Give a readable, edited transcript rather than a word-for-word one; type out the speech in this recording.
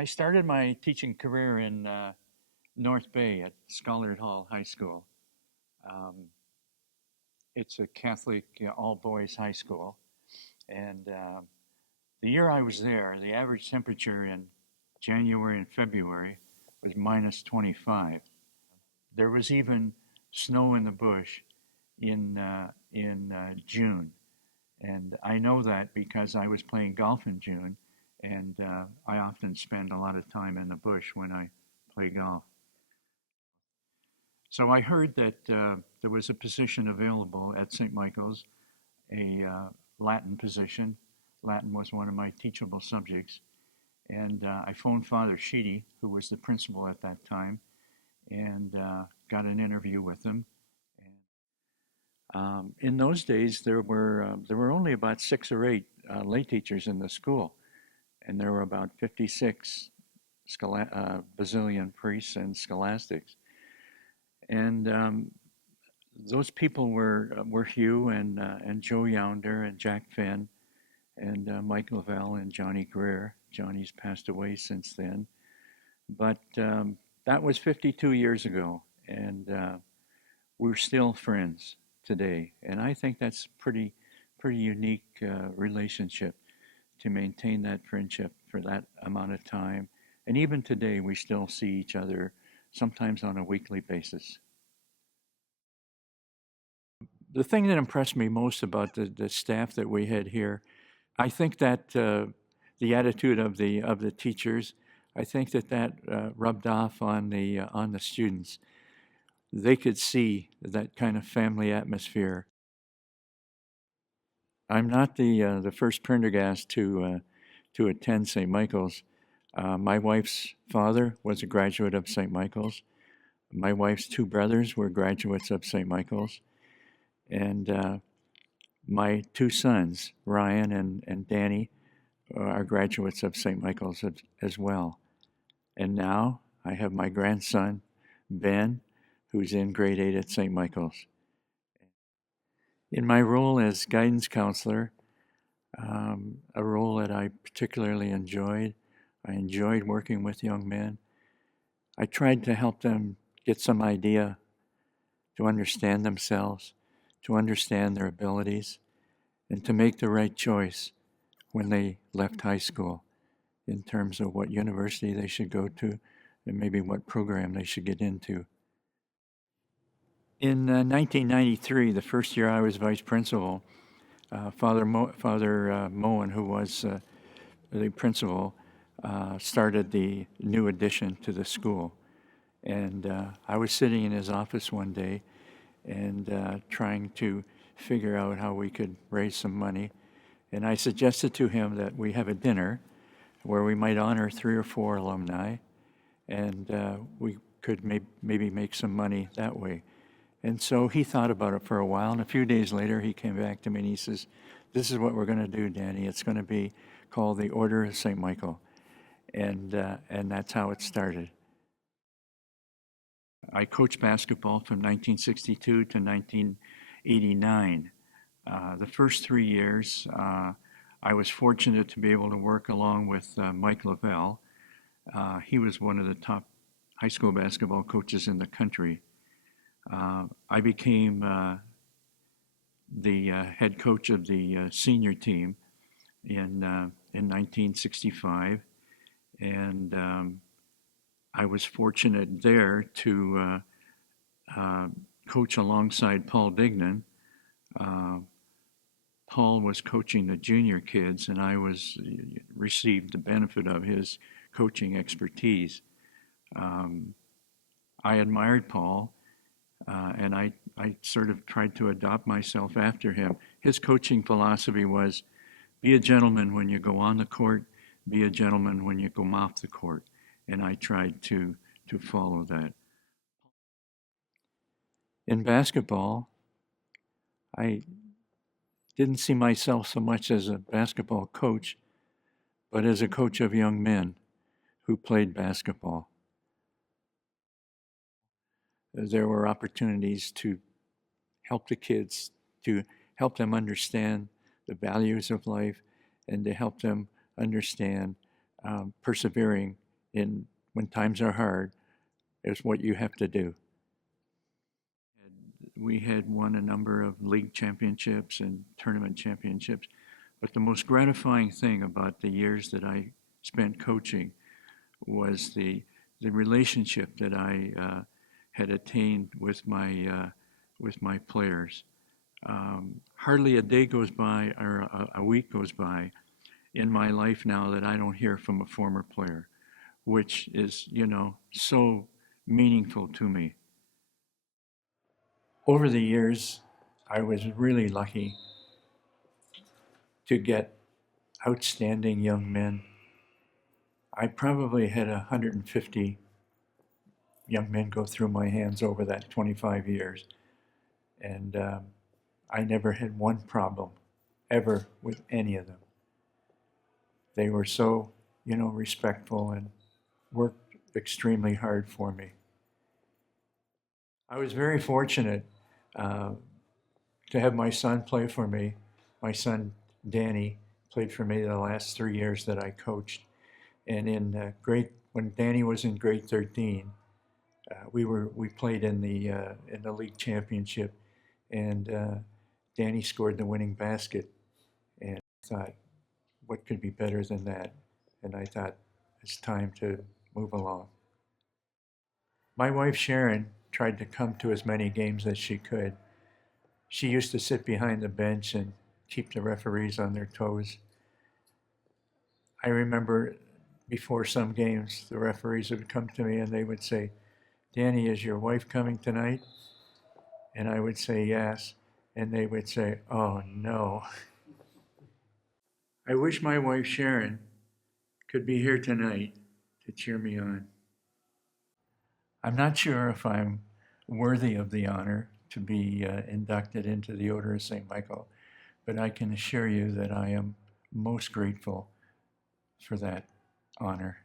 I started my teaching career in North Bay at Scholar Hall High School. Um, it's a Catholic all boys high school. And the year I was there, the average temperature in January and February was minus 25. There was even snow in the bush in June. And I know that because I was playing golf in June, and I often spend a lot of time in the bush when I play golf. So I heard that there was a position available at St. Michael's, a Latin position. Latin was one of my teachable subjects. And I phoned Father Sheedy, who was the principal at that time, and got an interview with him. In those days, there were only about 6 or 8 lay teachers in the school, and there were about 56 Basilian priests and scholastics. And those people were Hugh and Joe Younder and Jack Finn and Mike Lavelle and Johnny Greer. Johnny's passed away since then, but that was 52 years ago, and we're still friends today. And I think that's pretty unique relationship to maintain that friendship for that amount of time. And even today, we still see each other sometimes on a weekly basis. The thing that impressed me most about the staff that we had here, I think that the attitude of the teachers, I think that rubbed off on the students. They could see that kind of family atmosphere. I'm not the first Prendergast to attend St. Michael's. My wife's father was a graduate of St. Michael's. My wife's 2 brothers were graduates of St. Michael's, and my 2 sons, Ryan and Danny, are graduates of St. Michael's as well. And now I have my grandson, Ben, who's in grade 8 at St. Michael's. In my role as guidance counselor, a role that I particularly enjoyed, I enjoyed working with young men. I tried to help them get some idea to understand themselves, to understand their abilities, and to make the right choice when they left high school in terms of what university they should go to and maybe what program they should get into. In 1993, the first year I was vice principal, Father Moen, who was the principal, started the new addition to the school. And I was sitting in his office one day and trying to figure out how we could raise some money. And I suggested to him that we have a dinner where we might honor 3 or 4 alumni, and we could maybe make some money that way. And so he thought about it for a while, and a few days later he came back to me and he says, "This is what we're going to do, Danny. It's going to be called the Order of St. Michael." And that's how it started. I coached basketball from 1962 to 1989. The first 3 years, I was fortunate to be able to work along with Mike Lavelle. He was one of the top high school basketball coaches in the country. I became the head coach of the senior team in 1965, and I was fortunate there to coach alongside Paul Dignan. Paul was coaching the junior kids, and I received the benefit of his coaching expertise. I admired Paul, and I sort of tried to adopt myself after him. His coaching philosophy was, be a gentleman when you go on the court, be a gentleman when you go off the court. And I tried to follow that. In basketball, I didn't see myself so much as a basketball coach, but as a coach of young men who played basketball. There were opportunities to help the kids, to help them understand the values of life, and to help them understand persevering in when times are hard is what you have to do. We had won a number of league championships and tournament championships, but the most gratifying thing about the years that I spent coaching was the relationship that I had attained with my players. Hardly a day goes by or a week goes by in my life now that I don't hear from a former player, which is, so meaningful to me. Over the years, I was really lucky to get outstanding young men. I probably had 150 young men go through my hands over that 25 years. And I never had one problem ever with any of them. They were so, respectful and worked extremely hard for me. I was very fortunate uh, to have my son play for me. My son, Danny, played for me the last 3 years that I coached. And when Danny was in grade 13, we played in the league championship, and Danny scored the winning basket. And I thought, what could be better than that? And I thought, it's time to move along. My wife Sharon tried to come to as many games as she could. She used to sit behind the bench and keep the referees on their toes. I remember before some games, the referees would come to me and they would say, Danny, is your wife coming tonight? And I would say yes. And they would say, oh no. I wish my wife Sharon could be here tonight to cheer me on. I'm not sure if I'm worthy of the honor to be inducted into the Order of St. Michael, but I can assure you that I am most grateful for that honor.